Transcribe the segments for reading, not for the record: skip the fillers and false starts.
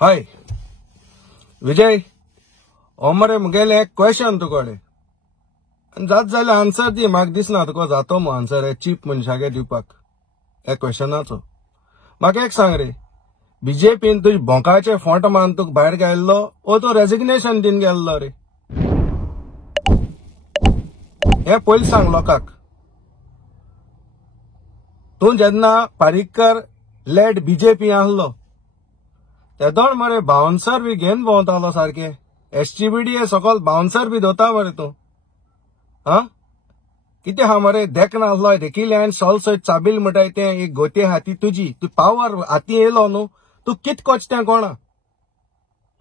हाय विजय, हो मरे मुगेले एक क्वेश्चन तुकोडे जात जाल्यार आन्सर दी. म्हाका दिसना तुका जातो मो आन्सर हे चीप मनशागे दिवपाक हे क्वेश्चनाचो. म्हाका एक सांग रे, बीजेपीन तुझे भोंकाचे फोंट मान तुका भायर गेल्लो ओ तो रेजिग्नेशन दिन गेल्लो रे? हे पयलीं सांग लोकांक. तूं जेन्ना पारीकर लेड बीजेपी आहलो तेदोण मरे बाउन्सर बी घेवन भोंवतालो सारखे. एसटीबीडी सकल बाउन्सर बी दोता मरे तूं. हा कितें हा मरे देख नासलो देखिल्ल्यान सोल सयत चाबील म्हणटाय तें एक गोते हाती तुजी. तू पावर हाती येयलो न्हू, तू कित कोचतें कोणा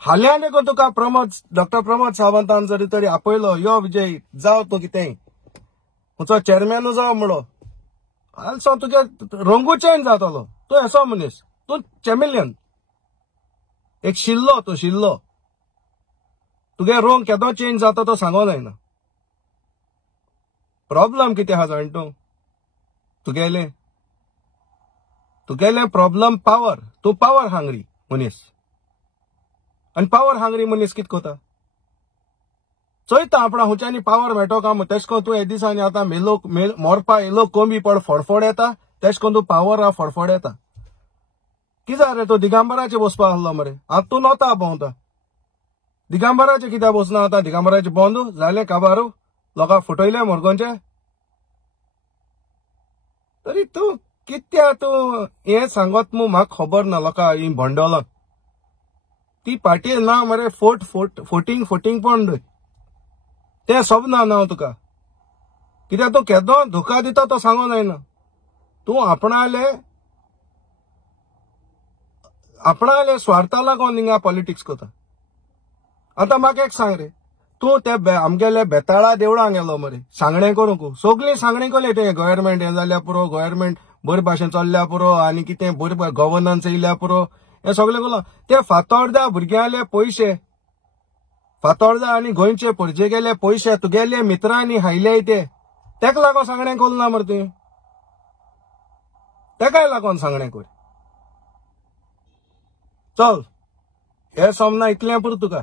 हाल्यान गो तुका डॉक्टर प्रमोद सावंतान जरी तरी आपयलो यो विजय जाव तूं कितें तुजो चेअरमॅनू जाव म्हणलो आल्सो तुजे रंगू चेंज जातलो. तूं असो मनीस, तूं चॅमिलियन एक शिल्लो. तूं शिल्लो, तुगे रंग केदो चेंज जाता तो सांगो जायना. प्रॉब्लम कितें आहा जाण तूं तुगेले प्रॉब्लम पावर. तूं पावर हांगरी मनीस, आनी पावर हांगरी मनीस कित कोता चोयता आपणा हुंच्यांनी पावर मेळटो काय तेश कोन तूं हे दिसांनी आतां मोरपा येलो कोंबी पड फडफड येता तेश कोन तूं पावर हा फडफड येता. कित्याक रे तो दिगांबराचे बसपा आहलो मरे. आतां तूं नोता भोंवता दिगांबराचे कित्याक बसना आतां? दिगांबराचे बंदू जालें काबारू लोकांक फटयले मोरगोंचे. तरी तूं कित्या तूं हे सांगत मू म्हाका खबर ना लोकां ही भोंडोलाक ती पार्टी ना मरे. फोटींग पण तें सोबना ना तुका. कित्याक तूं केदो धोका दिता तो सांगो जायना. तूं आपणाले स्वार्था लागोन हिंगा पॉलिटिक्स कोता. आतां म्हाका एक सांग रे, तूं ते आमगेले बेताळा देवळां गेलो मरे सांगणें करूंक. सगळीं सांगणें केलें तें गव्हर्मेंट हे जाल्या पुरो, गव्हर्मेंट बरे भाशेन चल्ल्या पुरो आनी कितें बरे गव्हर्नन्स येयल्या पुरो हे सगळें केलो. ते फातोर्डा भुरग्याले पयशे, फातोर्डा आनी गोंयचे परजे गेले पयशे तुगेले मित्रांनी हायले ते तेका लागोन सांगणें कोल ना मरे तुवें. तेकाय लागोन सांगणें कर. चल हे सोमना इतलें पुरो तुका.